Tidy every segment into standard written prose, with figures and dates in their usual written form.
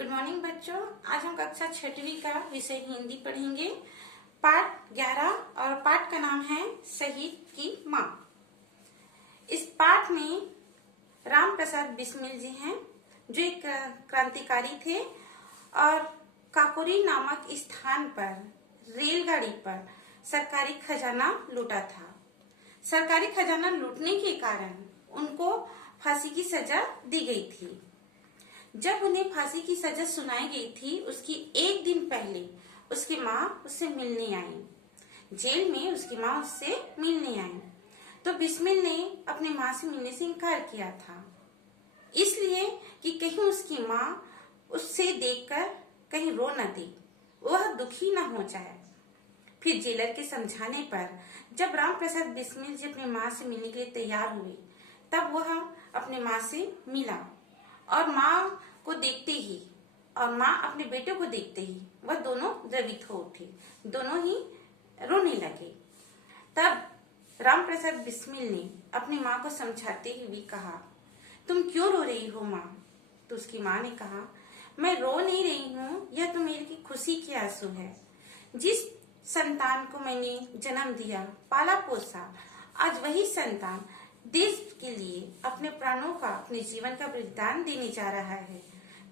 Good morning बच्चों। आज हम कक्षा 6वीं का विषय हिंदी पढ़ेंगे। पाठ 11 और पाठ का नाम है शहीद की माँ। इस पाठ में राम प्रसाद बिस्मिल जी हैं जो एक क्रांतिकारी थे और काकोरी नामक स्थान पर रेलगाड़ी पर सरकारी खजाना लूटा था। सरकारी खजाना लूटने के कारण उनको फांसी की सजा दी गई थी। जब उन्हें फांसी की सजा सुनाई गई थी उसकी एक दिन पहले उसकी माँ उससे मिलने आई। जेल में उसकी माँ उससे मिलने आई तो बिस्मिल ने अपनी माँ से मिलने से इनकार किया था, इसलिए कि कहीं उसकी माँ उससे देखकर कहीं रो न दे, वह दुखी न हो जाए। फिर जेलर के समझाने पर जब राम प्रसाद बिस्मिल जी अपनी माँ से मिलने के लिए तैयार हुए तब वह अपने माँ से मिला और माँ को देखते ही और माँ अपने बेटे को देखते ही वह दोनों द्रवित हो उठे, दोनों ही रोने लगे। तब राम प्रसाद बिस्मिल ने अपनी माँ को समझाते हुए कहा, तुम क्यों रो रही हो माँ? तो उसकी माँ ने कहा, मैं रो नहीं रही हूँ, यह तो मेरी खुशी के आंसू है। जिस संतान को मैंने जन्म दिया, पाला पोसा, आज वही संतान देश के लिए अपने प्राणों का, अपने जीवन का बलिदान देने जा रहा है,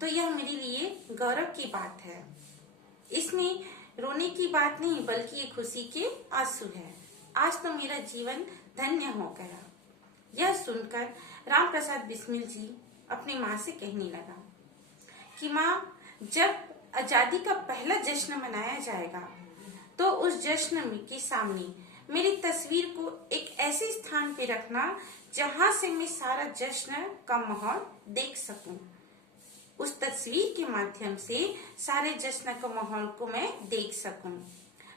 तो यह मेरे लिए गौरव की बात है। इसमें रोने की बात नहीं बल्कि ये खुशी के आंसू है। आज तो मेरा जीवन धन्य हो गया। यह सुनकर राम प्रसाद बिस्मिल जी अपनी माँ से कहने लगा कि माँ, जब आजादी का पहला जश्न मनाया जाएगा तो उस जश्न के सामने मेरी तस्वीर को एक ऐसे स्थान पे रखना जहां से मैं सारा जश्न का माहौल देख सकूं। उस तस्वीर के माध्यम से सारे जश्न का माहौल को मैं देख सकूं,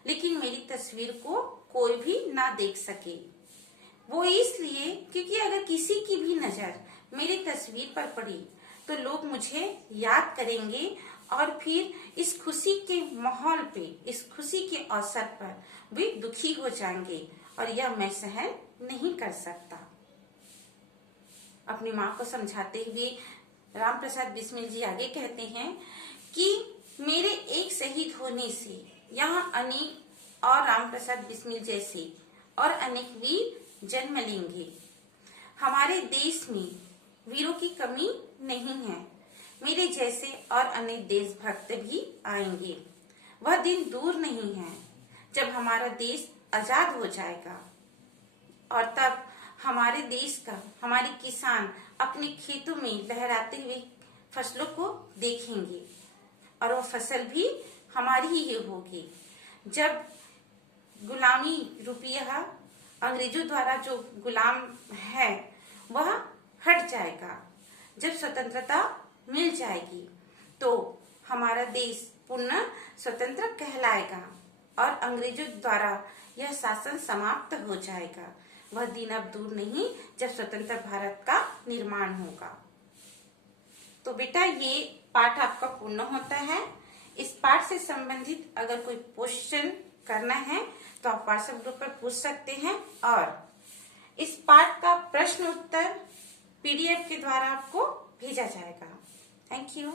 लेकिन मेरी तस्वीर को कोई भी ना देख सके। वो इसलिए क्योंकि अगर किसी की भी नजर मेरी तस्वीर पर पड़ी तो लोग मुझे याद करेंगे और फिर इस खुशी के माहौल पे, इस खुशी के अवसर पर वे दुखी हो जाएंगे और यह मैं सहन नहीं कर सकता। अपनी माँ को समझाते हुए राम प्रसाद बिस्मिल जी आगे कहते हैं कि मेरे एक शहीद होने से यहाँ अनेक और राम प्रसाद बिस्मिल जैसे और अनेक वीर जन्म लेंगे। हमारे देश में वीरों की कमी नहीं है। मेरे जैसे और अनेक देशभक्त भी आएंगे। वह दिन दूर नहीं है जब हमारा देश आजाद हो जाएगा और तब हमारे देश का, हमारे किसान अपने खेतों में लहराते हुए फसलों को देखेंगे और वो फसल भी हमारी ही होगी। जब गुलामी रुपया अंग्रेजों द्वारा जो गुलाम है वह हट जाएगा, जब स्वतंत्रता मिल जाएगी तो हमारा देश पुनः स्वतंत्र कहलाएगा और अंग्रेजों द्वारा यह शासन समाप्त हो जाएगा। वह दिन अब दूर नहीं जब स्वतंत्र भारत का निर्माण होगा। तो बेटा, ये पाठ आपका पूर्ण होता है। इस पाठ से संबंधित अगर कोई क्वेश्चन करना है तो आप व्हाट्सएप ग्रुप पर पूछ सकते हैं और इस पाठ का प्रश्न उत्तर PDF के द्वारा आपको भेजा जाएगा। Thank you.